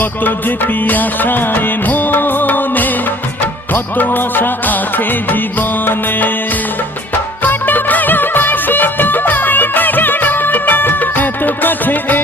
কত যে পিয়াসায় মনে, কত আশা আছে জীবনে। কত ভালোবাসি তোমায় তা জানো না। এত কাছে